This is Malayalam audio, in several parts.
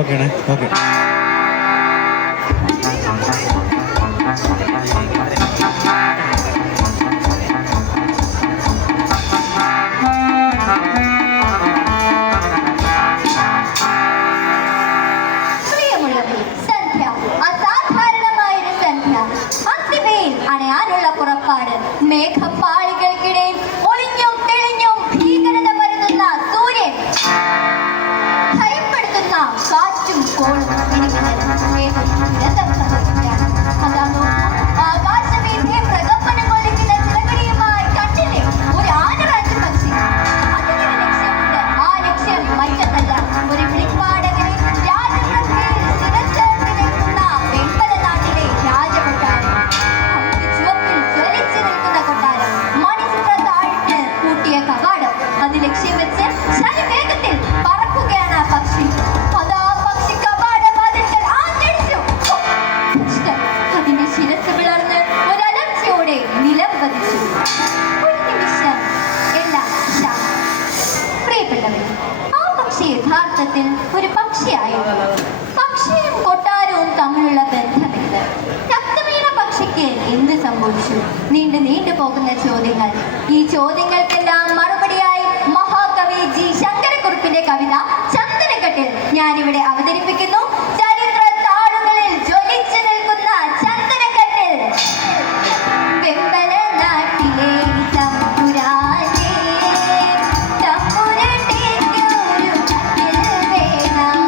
Okay okay. മേഘപ്പാളികൾക്കിടയിൽ ഒളിഞ്ഞും തെളിഞ്ഞും ഭീകരത പരത്തുന്ന സൂര്യൻ, ഭയപ്പെടുത്തുന്ന കാറ്റും കോളും അതാണോ ആകാശവീഥിയെ പ്രകമ്പനം കൊള്ളിക്കുന്ന ചിറകടിയുമായി കണ്ടില്ലേ ഒരു ആനറാഞ്ചു പക്ഷി. അതിനൊരു ലക്ഷ്യമുണ്ട്. ആ ലക്ഷ്യം മറ്റൊന്നല്ല, ഒരു വിളിപ്പാടകനെ രാജപ്രഭയിൽ ശിരച്ചേർത്ത് നിൽക്കുന്ന വെമ്പല നാട്ടിലെ രാജകൊട്ടാരം. ചുവപ്പിൽ ജ്വലിച്ചു നിൽക്കുന്ന കൊട്ടാരം, മണിച്ചിത്ര താഴ്ന്ന് കൂട്ടിയ കവാടം. അത് ലക്ഷ്യം വെച്ച് ശരവേഗത്തിൽ പറക്കുകയാണ് ആ പക്ഷി. അതാ പക്ഷി കവാടവാതിൽക്കൽ ആഞ്ഞടിച്ചു. അതിന്റെ ശിരസ് പിളർന്ന് ഒരലർച്ചയോടെ നിലം പതിച്ചു. ഒരു നിമിഷം എല്ലാം ശാന്തം. പ്രിയപ്പെട്ടവർ, ആ പക്ഷി യഥാർത്ഥത്തിൽ ഒരു പക്ഷിയായിരുന്നു. പക്ഷിയും കൊട്ടാരവും തമ്മിലുള്ള ബന്ധമെന്ത്? ശബ്ദമീണ പക്ഷിക്ക് എന്ത് സംഭവിച്ചു? നീണ്ടു പോകുന്ന ചോദ്യങ്ങൾ. ഈ ചോദ്യങ്ങൾക്കെല്ലാം മറുപടിയായി മഹാകവി ജി ശങ്കരക്കുറുപ്പിന്റെ കവിത ചന്ദനക്കട്ടിൽ ഞാനിവിടെ അവതരിപ്പിക്കുന്നു. ചരിത്ര താളുകളിൽ ജ്വലിച്ചു നിൽക്കുന്ന ചന്ദനക്കട്ടിൽ. വെമ്പല നാട്ടിലെ തമ്പുരാനെ തമ്പുരട്ടിക്കൊരു കട്ടിൽ വേണം.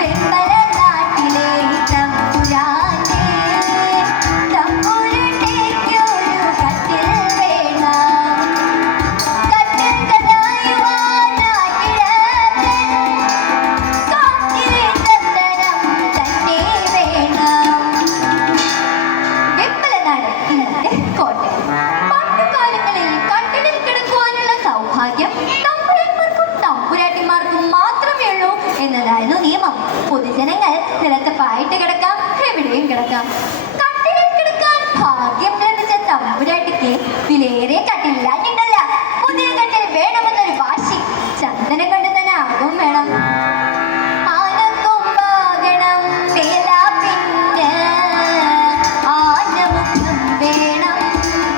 വെമ്പല നാട്ടിലെ തമ്പുരാനെ തമ്പുരട്ടിക്കൊരു കട്ടിൽ വേണം. കട്ടിൽ കടായുവാനാകിഴക്കൻ കാറ്റിലെ ചന്ദനം തന്നെ വേണം. വെമ്പലനാട് ഇന്നത്തെ കോട്ടയം. പണ്ടുകാലങ്ങളിൽ കട്ടിലിൽ കിടക്കുവാനുള്ള സൗഭാഗ്യം തമ്പുരാന്മാർക്കും തമ്പുരാട്ടിമാർക്കും മാത്രമേ ഉള്ളൂ എന്നതായിരുന്നു നിയമം. പൊതുജനങ്ങൾ നിലത്ത് പായിട്ട് കിടക്കാം, എവിടെയും കിടക്കാം. കട്ടിലിൽ കിടക്കാൻ ഭാഗ്യം ലഭിച്ച തമ്പുരാട്ടിക്ക് വിലയേറിയ കട്ടിലില്ലാഞ്ഞിട്ടല്ല, പുതിയ കട്ടിൽ വേണമെന്നൊരു വാശി. ചന്ദനം കൊണ്ട് തന്നെ ആകും വേണം. ആനക്കൊമ്പാകണം വേലാപ്പിന്, ആനമുഖം വേണം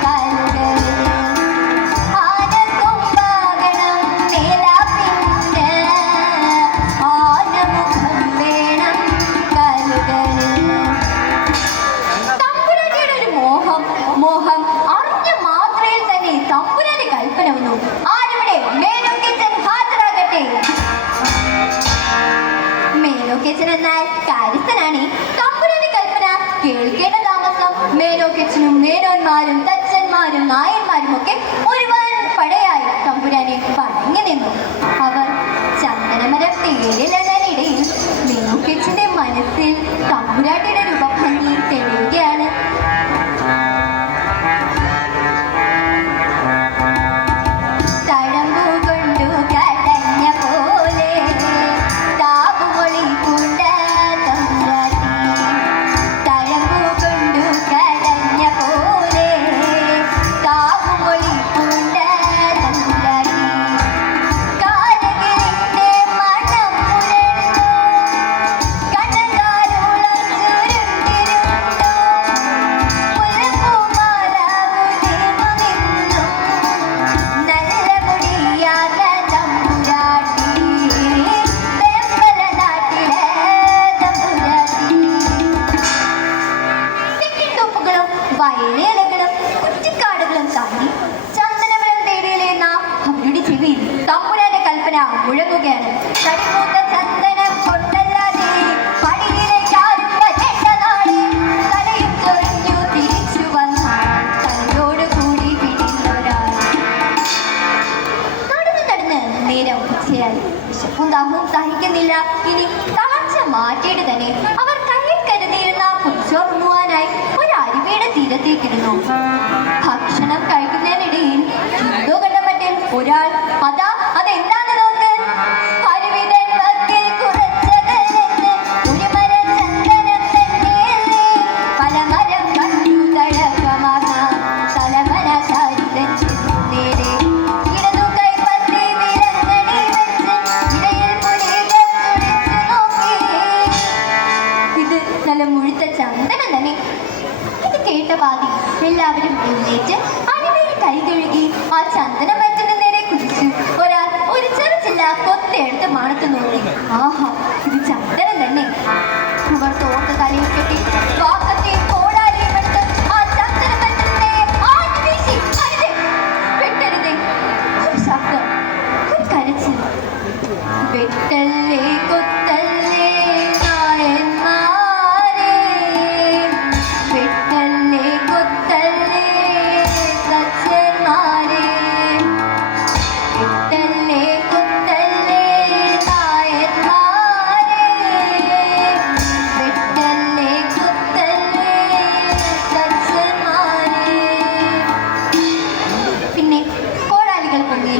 കലുകളിൽ. ആനക്കൊമ്പാകണം വേലാപ്പിന്, ആനമുഖം വേണം കലുകളിൽ. തമ്പുരാട്ടിയുടെ ഒരു മോഹം അറിഞ്ഞ മാത്രയിൽ തന്നെ തമ്പുരാന്റെ കൽപ്പന വന്നു. ആരിവിടെ മേനോ കിച്ചൻ ഹാജരാകട്ടെ. മേനോ കിച്ചൻ എന്നാൽ കാര്യസ്ഥനാണ്. തമ്പുരാന്റെ കൽപ്പന കേൾക്കേണ്ട താമസം മേനോ കിച്ചനും മേനോന്മാരും തച്ചന്മാരും നായന്മാരും ഒക്കെ ഒരു വൻ പടയായി തമ്പുരാനെ പടങ്ങി നിന്നു. അവർ ചന്ദനമരം തേടിലടയിടയിൽ മേനോ കിച്ചന്റെ മനസ്സിൽ തമ്പുരാട്ടിയുടെ രൂപഭംഗി തെളിയുകയാണ്. തഴമ്പു കൊണ്ടു കടഞ്ഞ പോലെ താപുമൊളി പൂണ്ട തമ്പുരാട്ടി. തഴമ്പു കൊണ്ടു കടഞ്ഞ പോലെ താപുമൊളി പൂണ്ട തമ്പുരാട്ടി. കാലകിരിന്റെ മണം പുരണ്ടു കണ്ണങ്കാലോളം ചുരുണ്ടിരുണ്ടു. മുല്ലപ്പൂമാരാവു നിന്നു നല്ല മുടിയാക തമ്പുരാട്ടി. വെമ്പല നാട്ടിലെ തമ്പുരാട്ടി. തെക്കിൻതോപ്പുകളും വയലേലകളും കുറ്റിക്കാടുകളും താണ്ടി ചന്ദനമരം തേടിയിലെ നാം അവരുടെ ചെവിയിൽ തമ്പുരാന്റെ കൽപ്പന മുഴങ്ങുകയാണ്. തടിമൂത്ത ചന്ദനം കൊണ്ടല്ലാതെ പടിയിലേക്ക് ആരും വരേണ്ട നാളെ. തലയും ചൊറിഞ്ഞു തിരിച്ചു വന്നാൽ തലയോട് കൂടി പിടിഞ്ഞൊരാൾ. നടന്ന് നേരം ഉച്ചയായി. വിശപ്പും ദാഹവും സഹിക്കുന്നില്ല. ഇനി തളർച്ച മാറ്റിയിട്ട് തന്നെ അവർ കയ്യിൽ കരുതിയിരുന്ന കുച്ചോറുണ്ണുവാനായി ഒരു അരുവിയുടെ തീരത്തേക്കിരുന്നു. ഭക്ഷണം കഴിക്കുന്നതിനിടയിൽ എന്തോ കണ്ട മട്ടിൽ ഒരാൾ അതെന്താന്ന് നോക്ക്. അരുവിതൻ വക്കിൽ കുറച്ചകലെന്ന് ഒരു മരം ചന്ദനം തന്നെയല്ലേ. പല മരം കണ്ടു തഴക്കമാകാം തലമന ചാരിതൻ ചെന്നേരെ. ഇടതു കൈ പത്തി നിരങ്ങണി വെച്ച് ഇടയിൽ പുലികൾ തുടിച്ചു നോക്കി.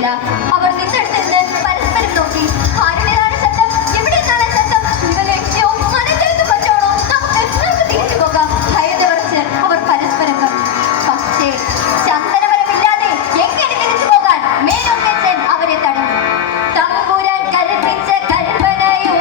കേട്ടില്ല. അവർ നിന്നെടുത്ത് നിന്ന് പരസ്പരം നോക്കി. ആരുടേതാണ് ശബ്ദം? എവിടെ നിന്നാണ് ശബ്ദം? ലക്ഷ്യോ മനസ്സിലേക്ക് പറ്റോളൂ, നമുക്ക് തിരിച്ചു പോകാം. ഭയന്ന് പറിച്ച് അവർ പരസ്പരം പറഞ്ഞു. പക്ഷേ ചന്ദനമരമില്ലാതെ എങ്ങനെ തിരിച്ചു പോകാൻ? മേനോക്കച്ചൻ അവരെ തടഞ്ഞു. തമ്പുരാൻ കൽപ്പിച്ച കൽപ്പനയോ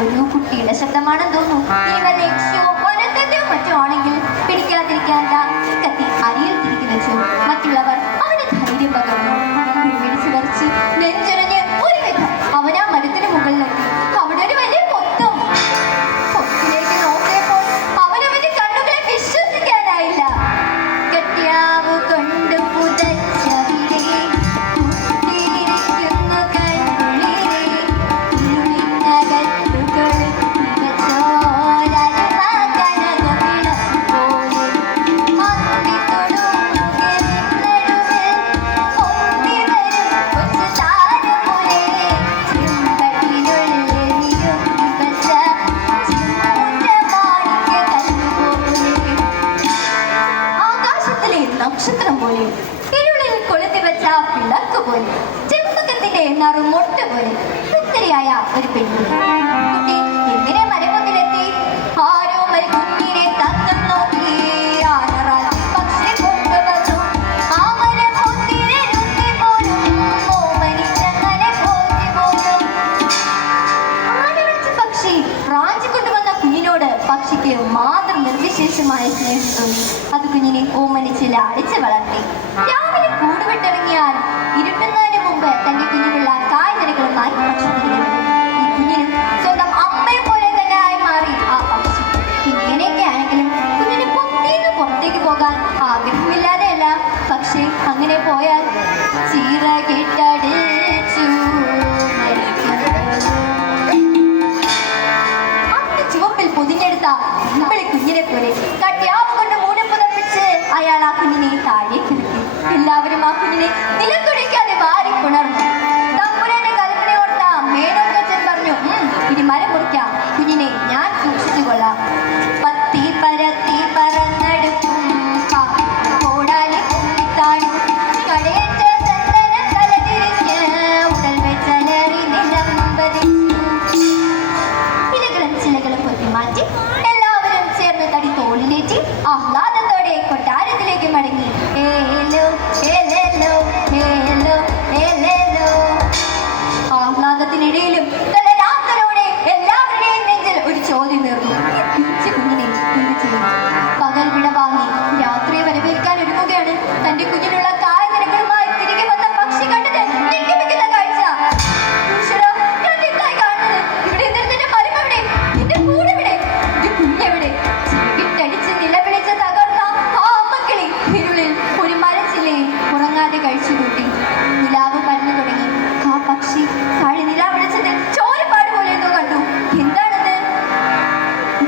ഒരു കുട്ടിയുടെ ശബ്ദമാണെന്ന് തോന്നുന്നു. ഈ ലക്ഷ്യോ വനത്തോ മറ്റോ ആണെങ്കിൽ പിടിക്കാതിരിക്കാൻ കത്തി അരിയിൽ തിരികെ വെച്ചു. മറ്റുള്ളവർ അവന് ധൈര്യം പകർന്നു. പിടിച്ചു പറിച്ച് നെഞ്ചുരഞ്ഞ് ഒരു വിധം അവൻ ആ മരത്തിന് മുകളിലെത്തി. അവിടെ ഒരു വലിയ പൊത്തും. പൊത്തിലേക്ക് നോക്കിയപ്പോൾ അവനവന്റെ കണ്ണുകളെ വിശ്വസിക്കാനായില്ല. കെട്ടിയാവ് കൊണ്ട് പുതച്ചവിടെ നക്ഷത്രം പോലെ, ഇരുളിൽ കൊളുത്തി വെച്ച വിളക്ക് പോലെ, ചെമ്പകത്തിന്റെ നറുമൊട്ട പോലെ സുന്ദരിയായ ഒരു പെൺകുട്ടി. കുട്ടി എങ്ങനെ മരമൊന്നിലെത്തി? ആരോ കുഞ്ഞിനെ തക്കം നോക്കി ആനറാൽ പക്ഷി കൊണ്ടുവന്നു. ആ മരമൊന്നിലിരുത്തി പോലും ഓമനിച്ചങ്ങനെ പോറ്റി പോലും. ആനവിളിച്ച പക്ഷി റാഞ്ചി കൊണ്ടുവന്ന കുഞ്ഞിനോട് പക്ഷിക്ക് മാത്രം നിർവിശേഷമായ സ്നേഹം തോന്നി. അത് കുഞ്ഞിനെ ഓമനിച്ച് ലാളിച്ച് വളർത്തി. രാവിലെ കൂടുവിട്ടിറങ്ങിയാൽ ഇരുട്ടുന്നതിന് മുമ്പ് തന്റെ കുഞ്ഞിനുള്ള കായ്കനികളുമായി പക്ഷി തിരികെ വരും. ഈ കുഞ്ഞിനും സ്വന്തം അമ്മയെ പോലെ തന്നെ ആയി മാറി ആ പക്ഷി. ഇങ്ങനെയൊക്കെ ആണെങ്കിലും കുഞ്ഞിന് പൊത്തിന്ന് പുറത്തേക്ക് പോകാൻ ആഗ്രഹമില്ലാതെയല്ല. പക്ഷേ അങ്ങനെ പോയാൽ ചിറകിട്ടടിച്ചു ചുവപ്പിൽ പൊതിഞ്ഞെടുത്ത കുഞ്ഞിനെ പോലെ കട്യാവ് കൊണ്ട് മൂടി പുതപ്പിച്ച് അയാൾ ആ കുഞ്ഞിനെ താഴേക്ക് ഇറക്കി. എല്ലാവരും ആ കുഞ്ഞിനെ നിലത്തുടിക്കാതെ വാരി പുണർന്നു. തമ്പുരാന്റെ കൽപ്പന ഓർത്ത മേനോക്കച്ചൻ പറഞ്ഞു, ഇനി മരം മുറിക്കാം, കുഞ്ഞിനെ ഞാൻ സൂക്ഷിച്ചു കൊള്ളാം. പത്തി പരത്തി പറന്നെടുക്കും കോടാലി കുമ്പിത്താഴും കടയേറ്റ ചന്ദന തലതിരിഞ്ഞ് ഉടൽ വെച്ചലറി നിലംബരിച്ചു. ഇലകളും ചിലകളും പൊത്തി മാറ്റി എല്ലാവരും ചേർന്ന് തടി തോളിലേറ്റി ആഹ്ലാദത്തോടെ കൊട്ടാരത്തിലേക്ക് മടങ്ങി. ഏലോ ഏലേലോ ഏലോ ഏലേലോ. ആഹ്ലാദത്തിനിടയിലും തലരാത്രിയോടെ എല്ലാവരുടെയും നെഞ്ചിൽ ഒരു ചോദ്യം നേർന്നു. കുഞ്ഞിനെ എന്ത് ചെയ്യും? പകൽ വിട വാങ്ങി രാത്രിയെ വരവേൽക്കാൻ ഒരുങ്ങുകയാണ്. തന്റെ കുഞ്ഞിനുള്ള കായ്കനികളുമായി തിരികെ വന്ന പക്ഷി കണ്ടത് ഞെട്ടിപ്പിക്കുന്ന കാഴ്ച. ഞാൻ എന്തായി കാണുന്നത്? ഇവിടെ എന്തിന്റെ മരമെവിടെ? എന്റെ കൂടെവിടെ? എന്റെ കുഞ്ഞെവിടെ? ചിറകിട്ടടിച്ച് നിലവിളിച്ച് തകർന്ന ആ അമ്മക്കിളി ഇരുളിൽ ഒരു മരച്ചില്ലയിൽ ഉറങ്ങാതെ കഴിച്ചുകൂട്ടി. നിലാവ് പരന്നു തുടങ്ങി. ആ പക്ഷി താഴെ നിലാവിളിച്ചത് ചോരപ്പാട് പോലെ എന്തോ കണ്ടു. എന്താണത്?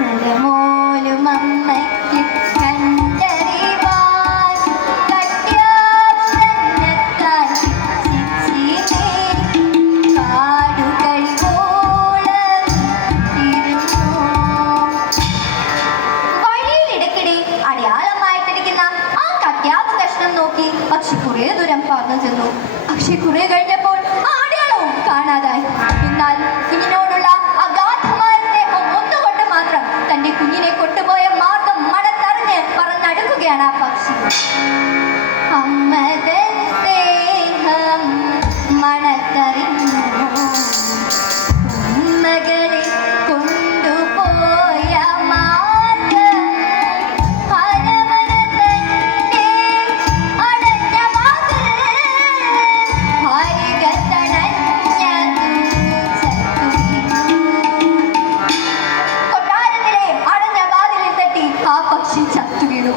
നരമോലും അമ്മയ്ക്ക് കണ്ടറിവാൻ കട്യാവുന്നത്താൽ ചിച്ചിനേ കാടുകൾ പോളം തിരുന്നു. വഴിയിലിടയ്ക്കിടെ അടയാളമായിട്ടിരിക്കുന്ന ആ കട്യാവ് കഷ്ണം നോക്കി പക്ഷി കുറെ ദൂരം പറന്നു ചെന്നു. പക്ഷി കുറെ കഴിഞ്ഞപ്പോൾ ആ അടയാളവും കാണാതായി. എന്നാൽ കുഞ്ഞിനോടുള്ള അഗാധമായ സ്നേഹം ഒന്നുകൊണ്ട് മാത്രം തന്റെ കുഞ്ഞിനെ കൊണ്ടുപോയ മാർഗം മണത്തറിഞ്ഞ് പറന്നടുക്കുകയാണ് ആ പക്ഷി. അമ്മതൻ സ്നേഹം മണത്തറിഞ്ഞു മകളെ കൊണ്ടുപോയ മാർഗം അരമന തന്റെ അടഞ്ഞ വാതിൽ കൊട്ടാരത്തിലെ അടഞ്ഞ വാതിലിൽ തട്ടി ആ പക്ഷി ചത്തു വീണു.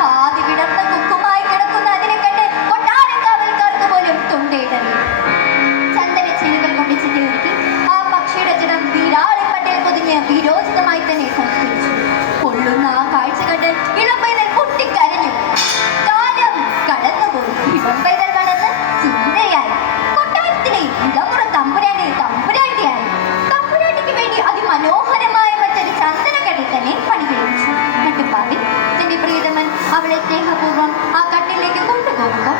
പാതി വിടർന്ന കുക്കുമായി കിടക്കുന്ന അതിനെ കണ്ട് കൊട്ടാരക്കാവൽക്കാർക്ക് പോലും തൊണ്ടയിടറി. ചന്ദനച്ചെടികൾ കൊണ്ട് ചിതയൊരുക്കി ആ പക്ഷിയുടെ ജഡം വീരാളിപ്പട്ടയിൽ പൊതിഞ്ഞ് വീരോചിതമായി തന്നെ സംസ്കരിച്ചു. പൊള്ളുന്ന ആ കാഴ്ച കണ്ട് ഇളമ്പൈതൽ പൊട്ടിക്കരഞ്ഞു. അവളെ സ്നേഹപൂർവ്വം ആ കട്ടിലേക്ക് കൊണ്ടുപോകുമ്പോൾ